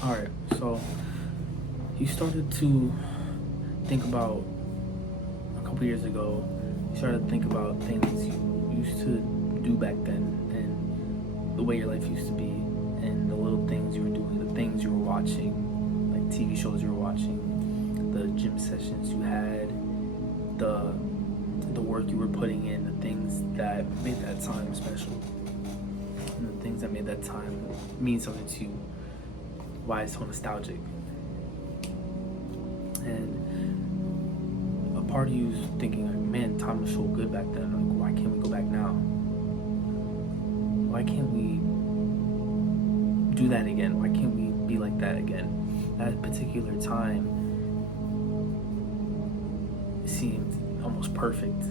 All right, so you started to think about a couple years ago. You started to think about things you used to do back then, and the way your life used to be, and the little things you were doing, the things you were watching, like TV shows you were watching, the gym sessions you had, the work you were putting in, the things that made that time special, and the things that made that time mean something to you. Why it's so nostalgic. And a part of you is thinking, like, man, time was so good back then. Like, why can't we go back now? Why can't we do that again? Why can't we be like that again? That particular time seemed almost perfect.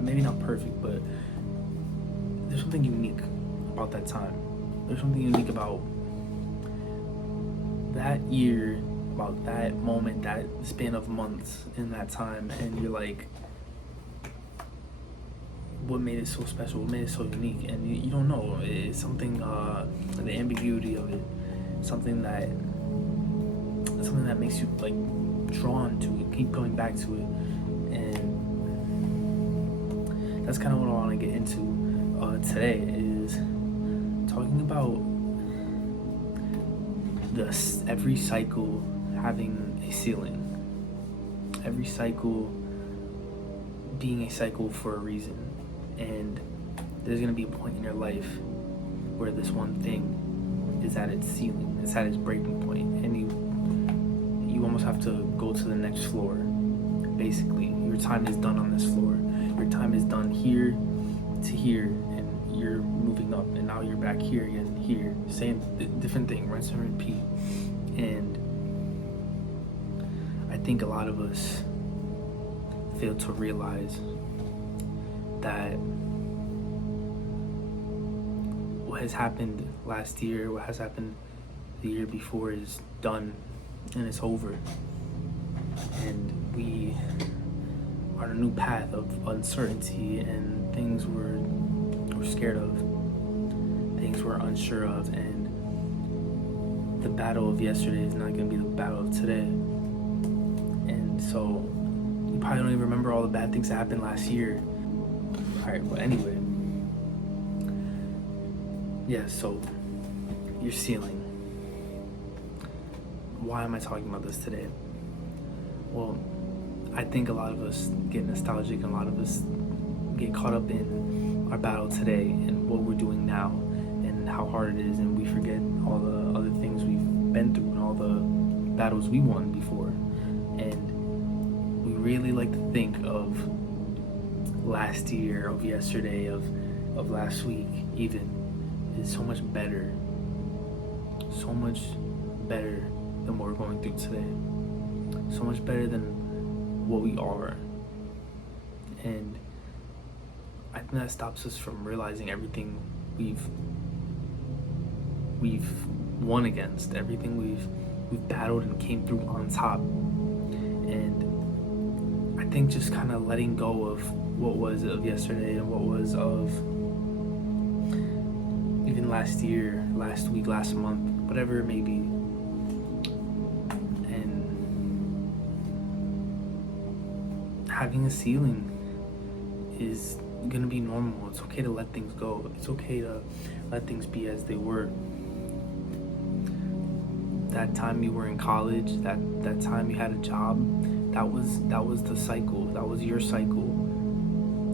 Maybe not perfect, but there's something unique about that time. There's something unique about that year, about that moment, that span of months in that time, and you're like, what made it so special? What made it so unique? And you don't know. It's something, the ambiguity of it, something that makes you like drawn to it, keep going back to it, and that's kind of what I want to get into today. Is talking about every cycle having a ceiling, every cycle being a cycle for a reason, and there's going to be a point in your life where this one thing is at its ceiling, it's at its breaking point, and you almost have to go to the next floor. Basically, your time is done on this floor, your time is done here to here, and you're moving up, and now you're back here again, here, same different thing, rinse and repeat. And I think a lot of us fail to realize that what has happened last year, what has happened the year before is done and it's over, and we are on a new path of uncertainty and things we're scared of, things we're unsure of, and the battle of yesterday is not going to be the battle of today. And so you probably don't even remember all the bad things that happened last year. Alright, but anyway, yeah, so your ceiling. Why am I talking about this today? Well, I think a lot of us get nostalgic, and a lot of us get caught up in our battle today and what we're doing now and how hard it is, and we forget all the other things we've been through and all the battles we won before. And we really like to think of last year, of yesterday, of last week even, is so much better than what we're going through today, so much better than what we are. And I think that stops us from realizing everything we've won against, everything we've battled and came through on top. And I think just kind of letting go of what was of yesterday and what was of even last year, last week, last month, whatever it may be, and having a ceiling is gonna be normal. It's okay to let things go. It's okay to let things be as they were. That time you were in college, that time you had a job, that was the cycle. That was your cycle.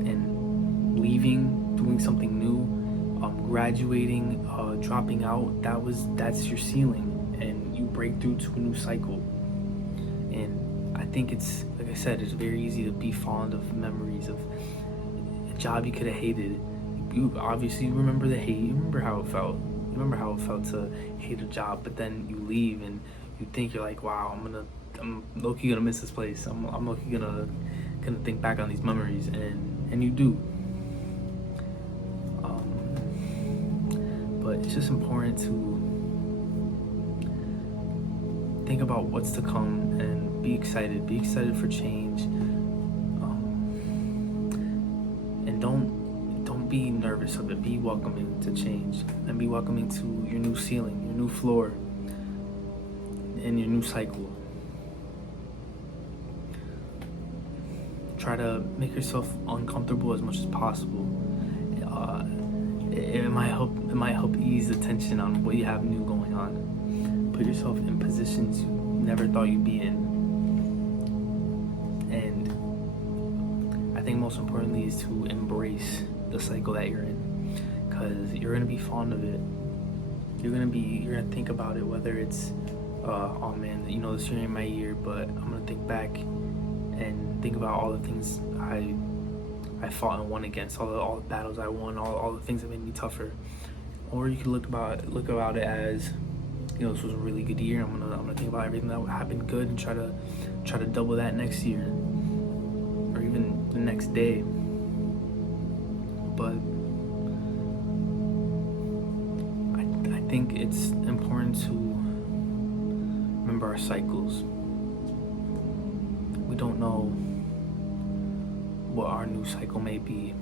And leaving, doing something new, graduating, dropping out, that's your ceiling, and you break through to a new cycle. And I think it's, like I said, it's very easy to be fond of memories of a job you could have hated. You obviously remember the hate, you remember how it felt. You remember how it felt to hate a job, but then you leave and you think, you're like, wow, I'm low-key gonna miss this place. I'm low-key gonna think back on these memories, and you do. But it's just important to think about what's to come and be excited for change, and don't be nervous of it. Be welcoming to change, and be welcoming to your new ceiling, your new floor, in your new cycle. Try to make yourself uncomfortable as much as possible. It might help. It might help ease the tension on what you have new going on. Put yourself in positions you never thought you'd be in. And I think most importantly is to embrace the cycle that you're in, because you're gonna be fond of it. You're gonna think about it, whether it's oh man, this year ain't my year, but I'm gonna think back and think about all the things I fought and won against, all the battles I won, all the things that made me tougher. Or you could look about it as, this was a really good year. I'm gonna think about everything that happened good and try to double that next year, or even the next day. But I think it's important to remember our cycles. We don't know what our new cycle may be.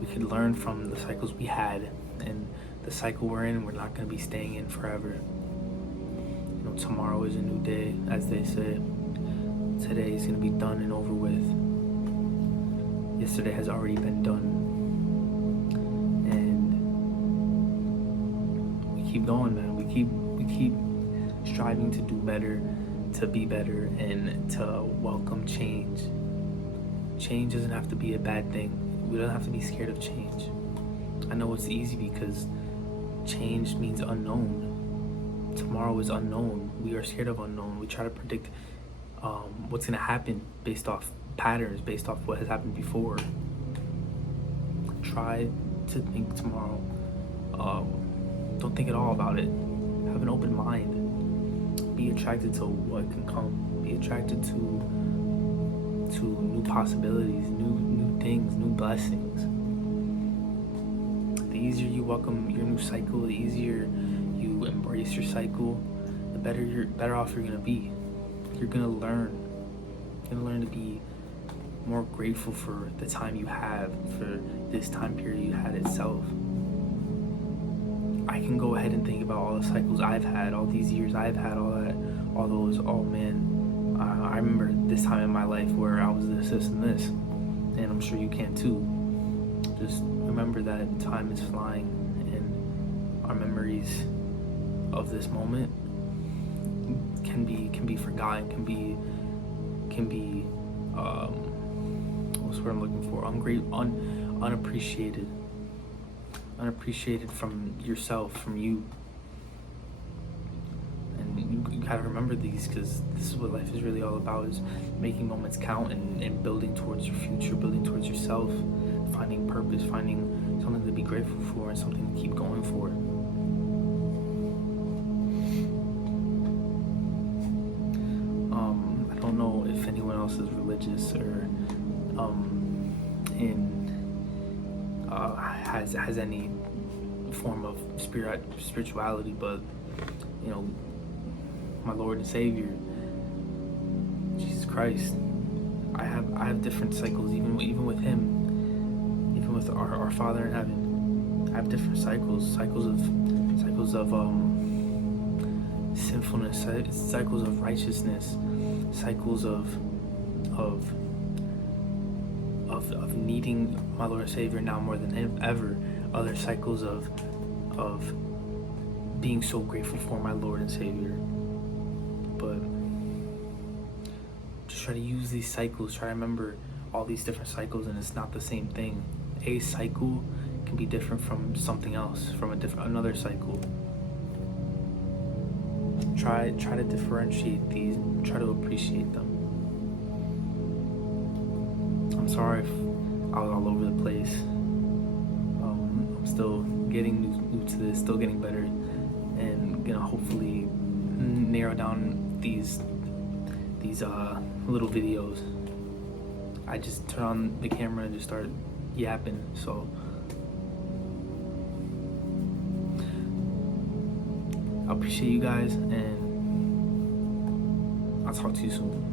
We could learn from the cycles we had, and the cycle we're in, we're not going to be staying in forever. Tomorrow is a new day, as they say. Today is going to be done and over with. Yesterday has already been done. And we keep going, man. We keep striving to do better, to be better, and to welcome change. Change doesn't have to be a bad thing. We don't have to be scared of change. I know it's easy because change means unknown. Tomorrow is unknown. We are scared of unknown. We try to predict what's going to happen based off patterns, based off what has happened before. Try to think tomorrow. Don't think at all about it. Have an open mind. Be attracted to what can come. Be attracted to new possibilities, new things, new blessings. The easier you welcome your new cycle, the easier you embrace your cycle, the better off you're gonna be. You're gonna learn. You're gonna learn to be more grateful for the time you have, for this time period you had itself. I can go ahead and think about all the cycles I've had, all these years I've had, all those, oh man, I remember this time in my life where I was this, and this. And I'm sure you can too. Just remember that time is flying, and our memories of this moment can be forgotten, can be what's the word I'm looking for? Unappreciated from yourself, from you. And you gotta remember these, because this is what life is really all about, is making moments count and building towards your future, building towards yourself, finding purpose, finding something to be grateful for, and something to keep going for. I don't know if anyone else is religious or has any form of spirituality, but my Lord and Savior, Jesus Christ, I have different cycles, even with Him, even with our Father in heaven. I have different cycles of sinfulness, cycles of righteousness, cycles of needing my Lord and Savior now more than ever. Other cycles of being so grateful for my Lord and Savior. But just try to use these cycles, try to remember all these different cycles, and it's not the same thing. A cycle can be different from something else, from another cycle. Try to differentiate these, try to appreciate them. I'm sorry if I was all over the place. I'm still getting new to this, still getting better, and gonna hopefully narrow down these little videos. I just turn on the camera and just start yapping, so I appreciate you guys, and I'll talk to you soon.